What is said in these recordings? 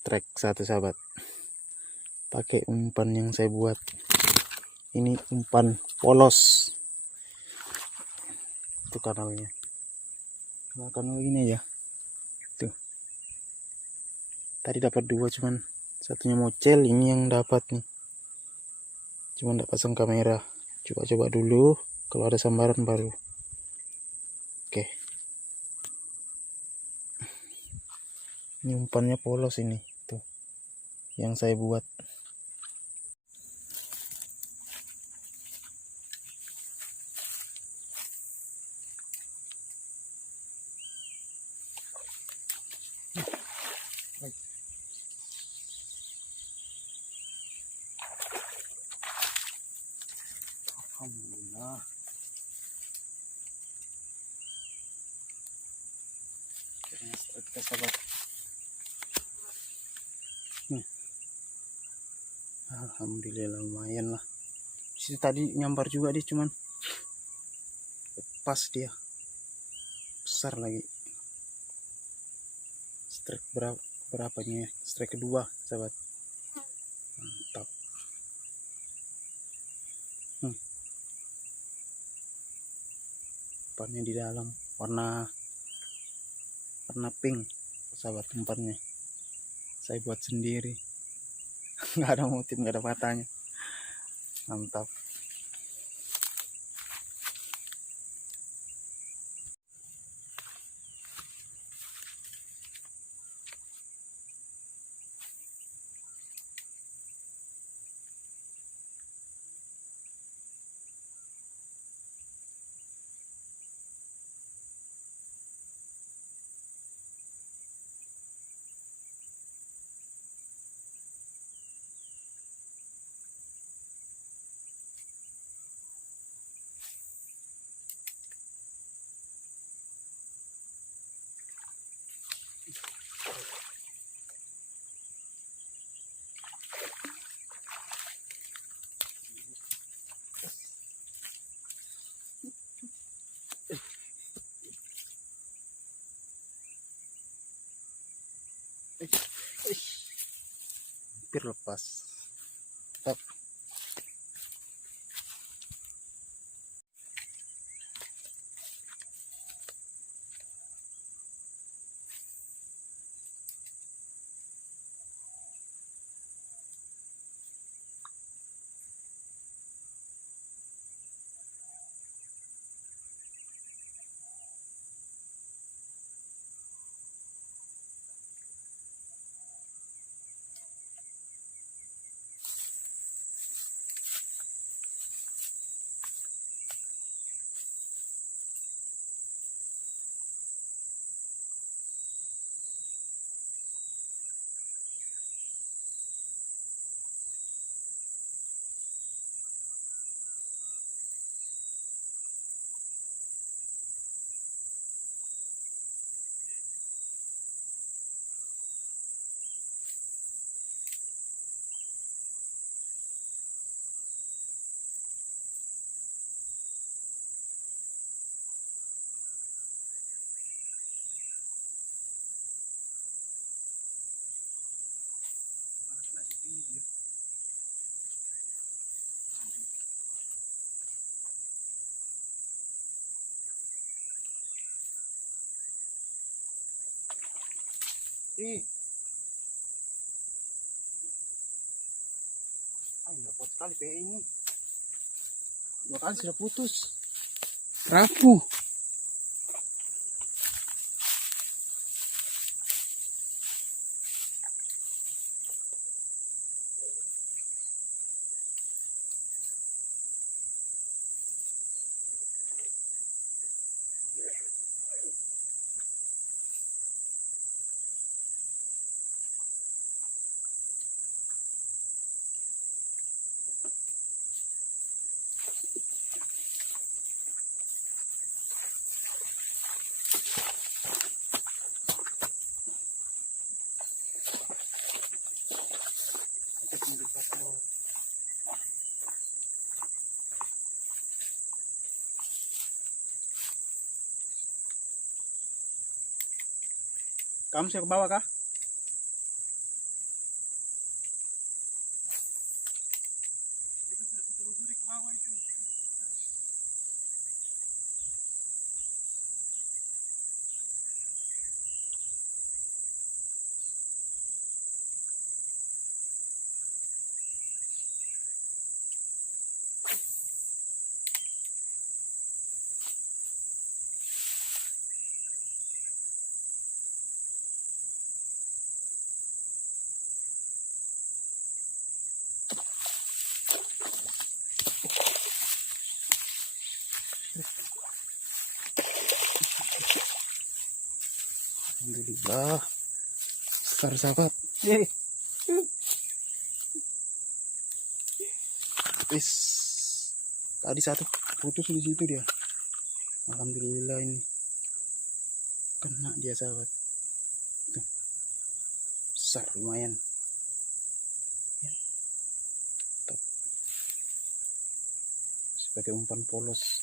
strike satu sahabat, pakai umpan yang saya buat. Ini umpan polos, itu kanalnya. Kanal ini ya, tuh. Tadi dapat 2, cuman satunya mocel. Ini yang dapat nih, cuman tidak pasang kamera. Coba dulu, kalau ada sambaran baru. Oke, ini umpannya polos ini, tuh, yang saya buat. Alhamdulillah. Kita sahabat. Alhamdulillah lumayan lah. Sini tadi nyambar juga dia, cuman pas dia besar lagi. Strike berapanya? Strike kedua sahabat. Mantap. Umpannya di dalam warna pink sahabat. Umpannya saya buat sendiri. Nggak ada motif, nggak ada patahnya. Mantap. Hampir lepas. Tetap. Nggak kuat sekali PE ini. 2 kali sudah putus. Rapuh. Kamu saya ke bawah kah? Alhamdulillah. Besar sahabat. Wis. Tadi satu putus di situ dia. Alhamdulillah ini. Kena dia sahabat. Tuh. Besar lumayan. Ya. Sebagai umpan polos.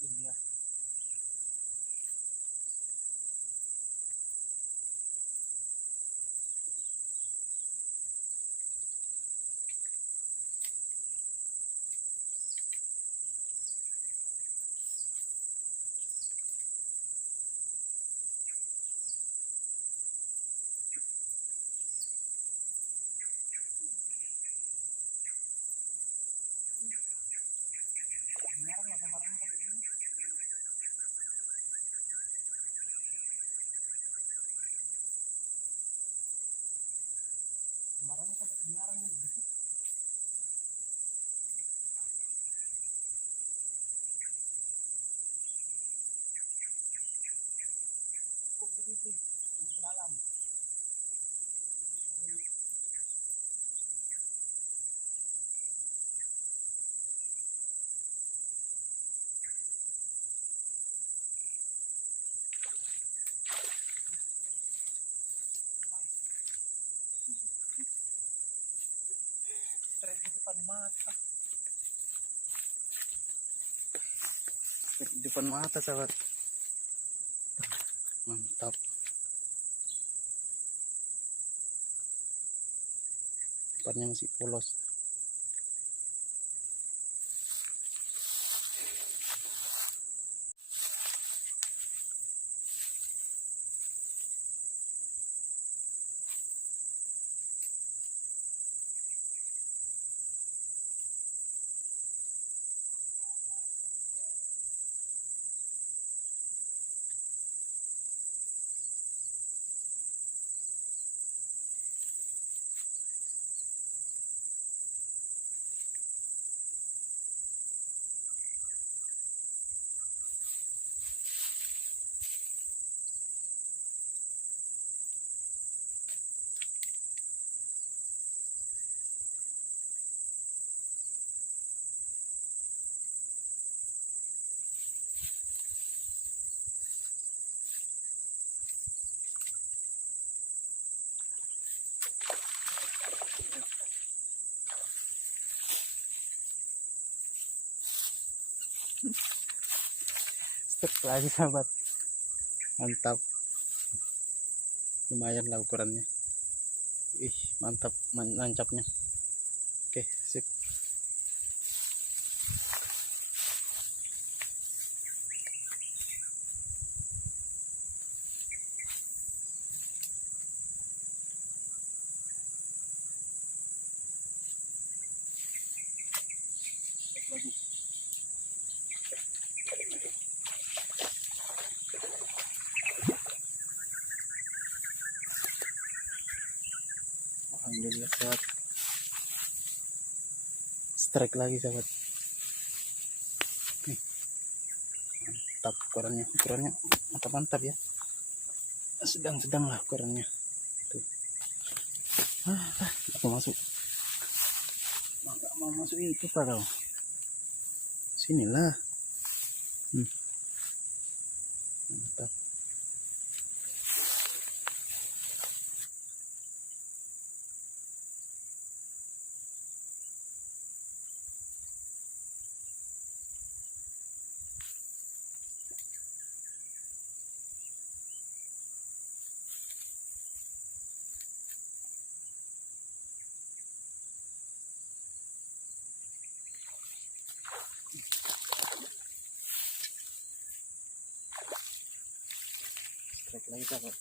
Dia. Kemarin sampai dilarang gitu. Kok sedikit masuk ke dalam. Strek di depan mata. Strek di depan mata sahabat. Mantap. Umpannya masih polos. Strek lagi sahabat. Mantap. Lumayan lah ukurannya. Ih, mantap nancapnya. Oke, sip. Alhamdulillah sahabat. Strike lagi sahabat. Nih. Mantap ukurannya mantap ya. Sedang-sedang lah ukurannya. Tuh. Aku masuk. Nggak mau masuk itu pak kau. Sinilah. Mantap. lagi sahabat.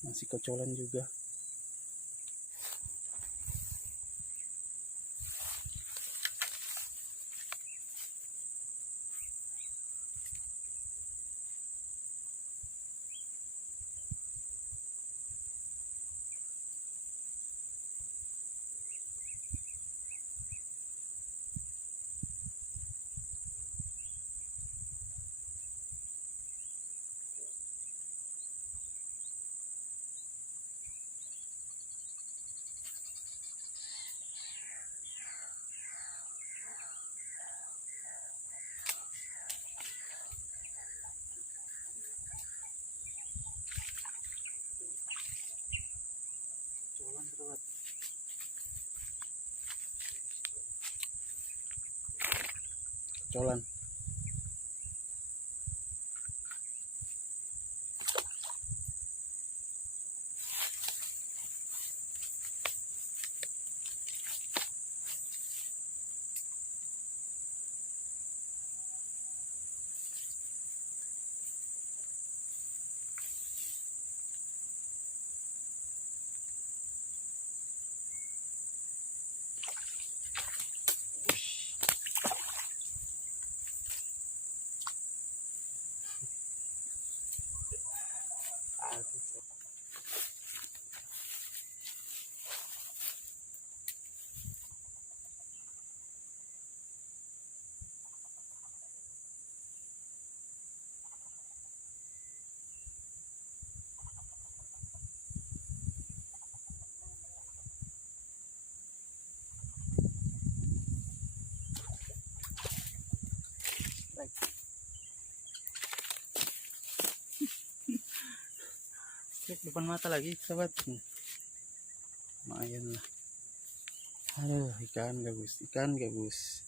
Masih kocolan juga. Kocolan. Cek depan mata lagi sahabat. Lumayan lah. Aduh, ikan gabus.